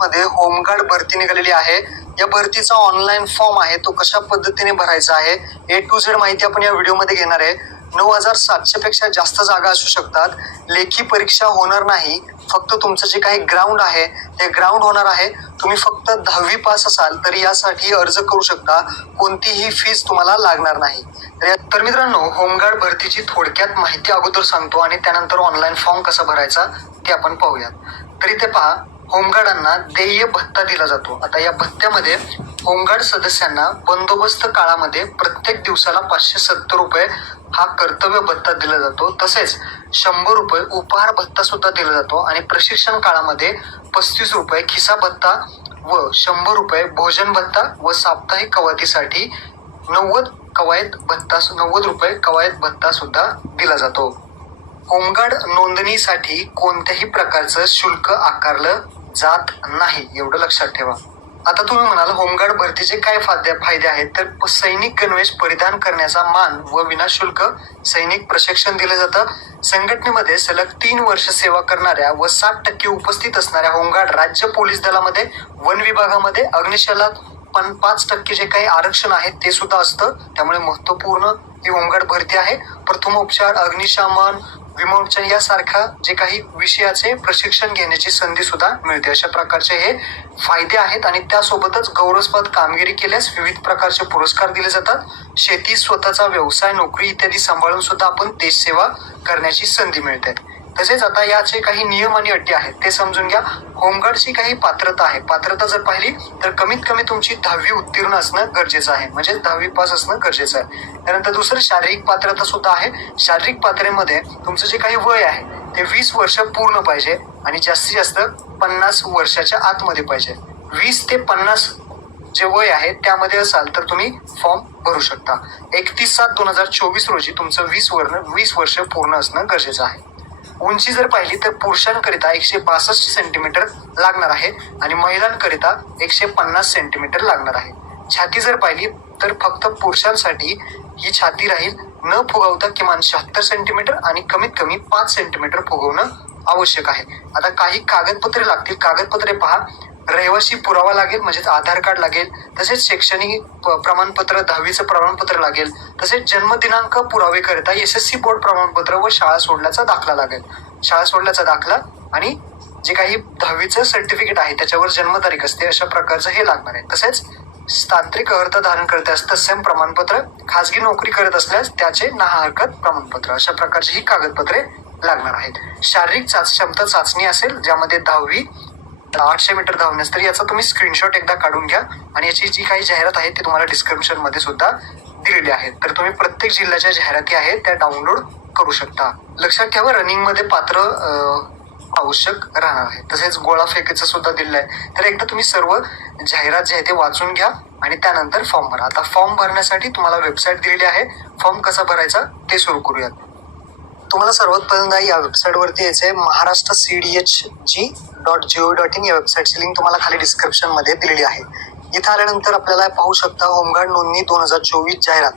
मध्ये होमगार्ड भरती निघालेली आहे। या भरतीचा ऑनलाईन फॉर्म आहे तो कशा पद्धतीने भरायचा आहे A to Z माहिती आपण या व्हिडिओमध्ये घेणार आहे। 9700 पेक्षा जास्त जागा असू शकतात। लेखी परीक्षा होणार नाही, फक्त तुमचं जे काही ग्राउंड आहे ते ग्राउंड होणार आहे। तुम्ही फक्त 10वी पास असाल तर यासाठी अर्ज करू शकता, कोणतीही फीस तुम्हाला लागणार नाही। तर मित्रांनो, होमगार्ड भरतीची थोडक्यात माहिती अगोदर सांगतो आणि त्यानंतर ऑनलाईन फॉर्म कसा भरायचा ते आपण पाहूयात। तर इथे पहा, होमगार्डांना देय भत्ता दिला जातो। आता या भत्त्यामध्ये होमगार्ड सदस्यांना बंदोबस्त काळामध्ये प्रत्येक दिवसाला 570 रुपये हा कर्तव्य भत्ता दिला जातो। तसेच 100 रुपये उपहार भत्ता सुद्धा दिला जातो आणि प्रशिक्षण काळामध्ये 35 रुपये खिसा भत्ता व 100 रुपये भोजन भत्ता व साप्ताहिक कवायतीसाठी 90 रुपये कवायत भत्ता सुद्धा दिला जातो। होमगार्ड नोंदणीसाठी कोणत्याही प्रकारचं शुल्क आकारलं जात नाही, एवढं लक्षात ठेवा। आता तुम्ही म्हणाल होमगार्ड भरतीचे काय फायदे आहेत, तर सैनिक गणवेश परिधान करण्याचा मान व विनाशुल्क सैनिक प्रशिक्षण दिलं जातं। संघटनेमध्ये सलग 3 वर्ष सेवा करणाऱ्या व 60% उपस्थित असणाऱ्या होमगार्ड राज्य पोलीस दलामध्ये, वन विभागामध्ये, अग्निशमनात 5% जे काही आरक्षण आहे ते सुद्धा असतं। त्यामुळे महत्वपूर्ण ही होमगार्ड भरती आहे। प्रथमोपचार, अग्निशमन, विमोचन यासारख्या जे काही विषयाचे प्रशिक्षण घेण्याची संधी सुद्धा मिळते। अशा प्रकारचे हे फायदे आहेत आणि त्यासोबतच गौरवस्पद कामगिरी केल्यास विविध प्रकारचे पुरस्कार दिले जातात। शेती, स्वतःचा व्यवसाय, नोकरी इत्यादी सांभाळून सुद्धा आपण देश सेवा करण्याची संधी मिळते। तसेच आता याचे काही नियम आणि अटी आहेत ते समजून घ्या। होमगार्डची काही पात्रता आहे। पात्रता जर पाहिली तर कमीत कमी तुमची 10वी उत्तीर्ण असणं गरजेचं आहे, म्हणजे 10वी पास असणं गरजेचं आहे। त्यानंतर दुसरं शारीरिक पात्रता सुद्धा आहे। शारीरिक पात्रतेमध्ये तुमचं जे काही वय आहे ते 20 वर्ष पूर्ण पाहिजे आणि जास्तीत जास्त 50 वर्षाच्या आतमध्ये पाहिजे। 20 ते 50 जे वय आहे त्यामध्ये असाल तर तुम्ही फॉर्म भरू शकता। 31/7/2024 रोजी तुमचं 20 वर्ष पूर्ण असणं गरजेचं आहे। उंची जर पाहिली तर पुरुषांकरिता 162 सेंटीमीटर लागणार आहे आणि महिलांकरिता 150 सेंटीमीटर लागणार आहे। छाती जर पाहिली तर फक्त पुरुषांसाठी ही छाती राहील न फुगवता किमान 76 सेंटीमीटर आणि कमीत कमी 5 सेंटीमीटर फुगवणं आवश्यक आहे। आता काही कागदपत्रे लागतील। कागदपत्रे पहा, रहिवासी पुरावा लागेल म्हणजेच आधार कार्ड लागेल, तसेच शैक्षणिक प्रमाणपत्र, 10वीचं प्रमाणपत्र लागेल, तसेच जन्मदिनांक पुरावे करता SSC बोर्ड प्रमाणपत्र व शाळा सोडल्याचा दाखला लागेल। शाळा सोडल्याचा दाखला आणि जे काही 10वीचं सर्टिफिकेट आहे त्याच्यावर जन्मतारीख असते, अशा प्रकारचं हे लागणार आहे। तसेच तांत्रिक अर्हता धारण करते असतं तत्सम प्रमाणपत्र, खाजगी नोकरी करत असल्यास त्याचे ना हरकत प्रमाणपत्र, अशा प्रकारची ही कागदपत्रे लागणार आहेत। शारीरिक क्षमता चाचणी असेल ज्यामध्ये 10वी 800 मीटर धावण्यास, तर याचा तुम्ही स्क्रीनशॉट एकदा काढून घ्या आणि याची जी काही जाहिरात आहे ती तुम्हाला डिस्क्रिप्शन मध्ये सुद्धा दिलेली आहे। तर तुम्ही प्रत्येक जिल्ह्याच्या जाहिराती आहेत त्या डाउनलोड करू शकता। लक्षात ठेवा, रनिंग मध्ये पात्र आवश्यक राहणार आहे। तसेच गोळा फेकीचं सुद्धा दिलेलं आहे। तर एकदा तुम्ही सर्व जाहिरात जे आहे ते वाचून घ्या आणि त्यानंतर फॉर्म भरा। आता फॉर्म भरण्यासाठी तुम्हाला वेबसाईट दिलेली आहे। फॉर्म कसा भरायचा ते सुरू करूयात। तुम्हाला सर्वात पहिल्यांदा या वेबसाईटवरती यायचंय, maharashtracdhg.go.in या वेबसाईटची लिंक तुम्हाला खाली डिस्क्रिप्शन मध्ये दिलेली आहे। इथं आल्यानंतर आपल्याला पाहू शकता होमगार्ड नोंदणी 2024 जाहिरात,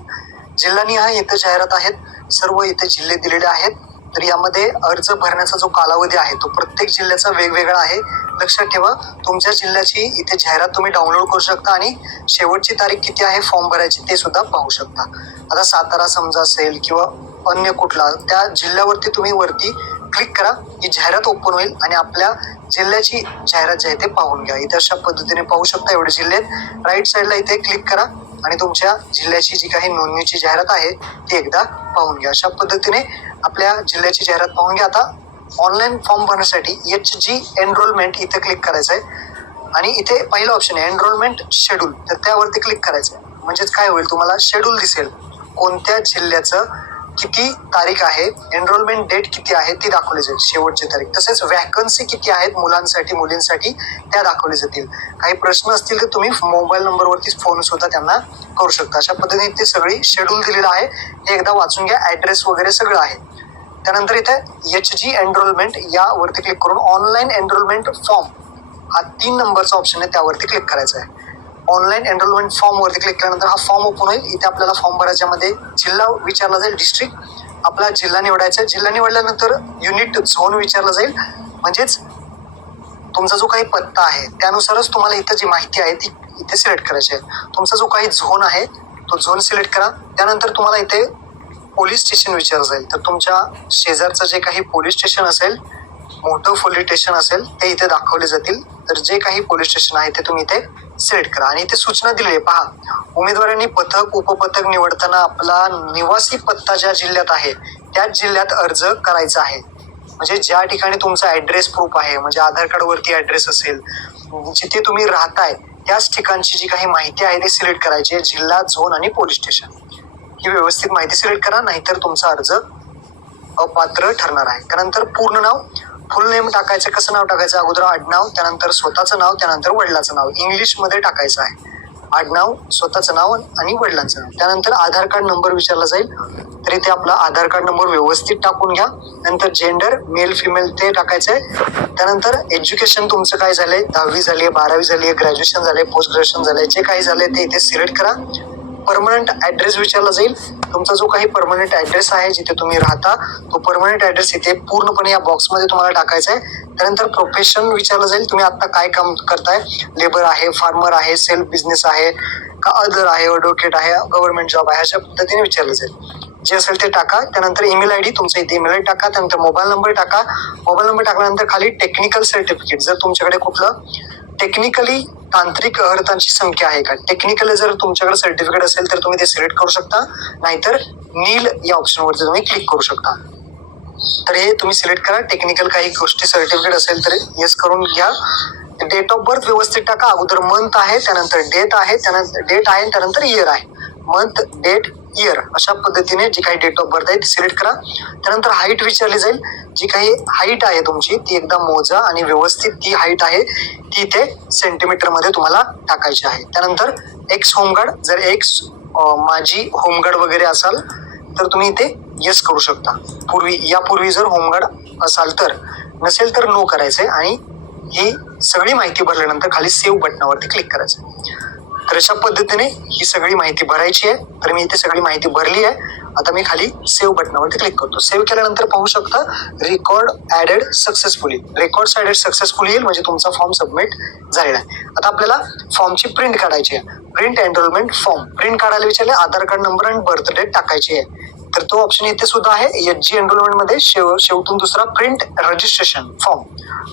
जिल्हानिहाय इथे जाहिरात आहेत। सर्व इथे जिल्हे दिलेले आहेत। तर यामध्ये अर्ज भरण्याचा जो कालावधी आहे तो प्रत्येक जिल्ह्याचा वेगवेगळा आहे। लक्षात ठेवा, तुमच्या जिल्ह्याची इथे जाहिरात तुम्ही डाउनलोड करू शकता आणि शेवटची तारीख किती आहे फॉर्म भरायची ते सुद्धा पाहू शकता। आता सातारा समजा असेल किंवा अन्य कुठला, त्या जिल्ह्यावरती तुम्ही वरती क्लिक करा, ही जाहिरात ओपन होईल आणि आपल्या जिल्ह्याची जाहिरात जी आहे ते पाहून घ्या। इथे अशा पद्धतीने पाहू शकता एवढे जिल्हे। राईट साईडला इथे क्लिक करा आणि तुमच्या जिल्ह्याची जी काही नोंदणीची जाहिरात आहे ती एकदा पाहून घ्या। अशा पद्धतीने आपल्या जिल्ह्याची जाहिरात पाहून घ्या। आता ऑनलाईन फॉर्म भरण्यासाठी HG एनरोलमेंट इथे क्लिक करायचं आहे आणि इथे पहिलं ऑप्शन आहे एनरोलमेंट शेड्यूल, तर त्यावरती क्लिक करायचं आहे। म्हणजेच काय होईल, तुम्हाला शेड्यूल दिसेल, कोणत्या जिल्ह्याचं किती तारीख आहे, एनरोलमेंट डेट किती आहे ती दाखवली जाईल, शेवटची तारीख। तसेच वॅकन्सी किती आहेत मुलांसाठी मुलींसाठी त्या दाखवल्या जातील। काही प्रश्न असतील तर तुम्ही मोबाईल नंबरवरती फोन सुद्धा त्यांना करू शकता। अशा पद्धतीने ते सगळी शेड्यूल दिलेलं आहे, हे एकदा वाचून घ्या। ऍड्रेस वगैरे सगळं आहे। त्यानंतर इथे HG एनरोलमेंट यावरती क्लिक करून ऑनलाईन एनरोलमेंट फॉर्म हा 3 नंबरचा ऑप्शन आहे त्यावरती क्लिक करायचा आहे। ऑनलाईन एनरोलमेंट फॉर्म वरती क्लिक केल्यानंतर हा फॉर्म ओपन होईल। इथे आपल्याला फॉर्म भरायच्यामध्ये जिल्हा विचारला जाईल, डिस्ट्रिक्ट आपला जिल्हा निवडायचा। जिल्हा निवडल्यानंतर युनिट झोन विचारला जाईल, म्हणजेच तुमचा जो काही पत्ता आहे त्यानुसारच तुम्हाला इथं जी माहिती आहे ती इथे सिलेक्ट करायची आहे. तुमचा जो काही झोन आहे तो झोन सिलेक्ट करा. त्यानंतर तुम्हाला इथे पोलीस स्टेशन विचारलं जाईल. तर तुमच्या शेजारचं जे काही पोलीस स्टेशन असेल, मोठं पोलीस स्टेशन असेल ते इथे दाखवले जातील. तर जे काही पोलीस स्टेशन आहे ते तुम्ही इथे सिलेक्ट करा. आणि इथे सूचना दिली आहे पहा, उमेदवारांनी पथक उपपथक निवडताना आपला निवासी पत्ता ज्या जिल्ह्यात आहे त्याच जिल्ह्यात अर्ज करायचा आहे. म्हणजे ज्या ठिकाणी तुमचा ऍड्रेस प्रूफ आहे, म्हणजे आधार कार्ड वरती ऍड्रेस असेल, जिथे तुम्ही राहताय त्याच ठिकाणची जी काही माहिती आहे ती सिलेक्ट करायची आहे. जिल्हा, झोन आणि पोलीस स्टेशन ही व्यवस्थित माहिती सिलेक्ट करा, नाहीतर तुमचा अर्ज अपात्र ठरणार आहे. त्यानंतर पूर्ण नाव, फुल नेम टाकायचं. कसं नाव टाकायचं? अगोदर आडनाव, त्यानंतर स्वतःचं नाव, त्यानंतर वडिलांचं नाव इंग्लिश मध्ये टाकायचं आहे. आडनाव, स्वतःचं नाव आणि वडिलांचं नाव. त्यानंतर आधार कार्ड नंबर विचारला जाईल, तर इथे आपला आधार कार्ड नंबर व्यवस्थित टाकून घ्या. नंतर जेंडर, मेल फिमेल ते टाकायचंय. त्यानंतर एज्युकेशन तुमचं काय झालंय, 10वी झाली, 12वी झाली, ग्रॅज्युएशन झालंय, पोस्ट ग्रॅज्युएशन झालंय, जे काही झालंय ते इथे सिलेक्ट करा. परमनंट ऍड्रेस विचारला जाईल. तुमचा जो काही परमनंट ऍड्रेस आहे जिथे तुम्ही राहता तो परमनंट ऍड्रेस इथे पूर्णपणे या बॉक्समध्ये तुम्हाला टाकायचा आहे. त्यानंतर प्रोफेशन विचारलं जाईल. तुम्ही आता काय काम करताय? लेबर आहे, फार्मर आहे, सेल्फ बिझनेस आहे का अदर आहे, ॲडव्होकेट आहे, गव्हर्नमेंट जॉब आहे, अशा पद्धतीने विचारलं जाईल. जे असेल ते टाका. त्यानंतर ईमेल आयडी, तुमचा इथे ईमेल आयडी टाका. त्यानंतर मोबाईल नंबर टाका. मोबाईल नंबर टाकल्यानंतर खाली टेक्निकल सर्टिफिकेट, जर तुमच्याकडे कुठलं टेक्निकली तांत्रिक अर्हतांची संख्या आहे का, टेक्निकली जर तुमच्याकडे सर्टिफिकेट असेल तर तुम्ही ते सिलेक्ट करू शकता, नाहीतर नील या ऑप्शनवरती तुम्ही क्लिक करू शकता. तर हे तुम्ही सिलेक्ट करा. टेक्निकल काही गोष्टी सर्टिफिकेट असेल तर येस करून घ्या. डेट ऑफ बर्थ व्यवस्थित टाका. अगोदर मंथ आहे, त्यानंतर डेट आहे, त्यानंतर डेट आहे, त्यानंतर इयर आहे. मंथ, डेट, इयर अशा पद्धतीने जी काही डेट ऑफ बर्थ आहे ती सिलेक्ट करा. त्यानंतर हाईट विचारली जाईल. जी काही हाईट आहे तुमची ती एकदा मोजा आणि व्यवस्थित ती हाईट आहे ती इथे सेंटीमीटर मध्ये तुम्हाला टाकायची आहे. त्यानंतर एक्स होमगार्ड, जर एक्स माझी होमगार्ड वगैरे असाल तर तुम्ही इथे येस करू शकता. यापूर्वी जर होमगार्ड असाल तर, नसेल तर नो करायचंय. आणि ही सगळी माहिती भरल्यानंतर खाली सेव्ह बटनावरती क्लिक करायचं. तर अशा पद्धतीने ही सगळी माहिती भरायची आहे. तर मी इथे सगळी माहिती भरली आहे. आता मी खाली सेव्ह बटनावरती क्लिक करतो. सेव्ह केल्यानंतर पाहू शकता record added successfully, record added successfully येईल, म्हणजे तुमचा फॉर्म सबमिट झालेला आहे. आता आपल्याला फॉर्मची प्रिंट काढायची आहे. प्रिंट एनरोलमेंट फॉर्म प्रिंट काढायला विचारले, आधार कार्ड नंबर आणि बर्थ डेट टाकायची आहे. तर तो ऑप्शन इथे सुद्धा आहे. एचजी एनरोलमेंट मध्ये शेवटून दुसरा print registration form,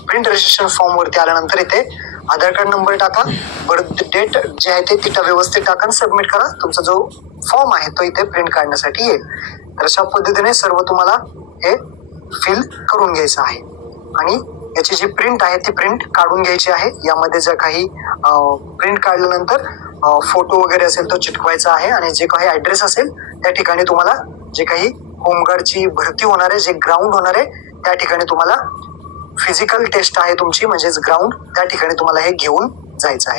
print registration form वरती आल्यानंतर इथे आधार कार्ड नंबर टाका, बर्थ डेट जे आहे ते तिथं व्यवस्थित टाका आणि सबमिट करा. तुमचा जो फॉर्म आहे तो इथे प्रिंट काढण्यासाठी येईल. तर अशा पद्धतीने सर्व तुम्हाला हे फिल करून घ्यायचं आहे. आणि याची जी प्रिंट आहे ती प्रिंट काढून घ्यायची आहे. यामध्ये जर काही प्रिंट काढल्यानंतर फोटो वगैरे असेल तो चिटकवायचा आहे. आणि जे काही ऍड्रेस असेल त्या ठिकाणी तुम्हाला जे काही होमगार्डची भरती होणार आहे, जे ग्राउंड होणार आहे त्या ठिकाणी तुम्हाला फिजिकल टेस्ट आहे तुमची, म्हणजेच ग्राउंड, त्या ठिकाणी तुम्हाला हे घेऊन जायचं आहे.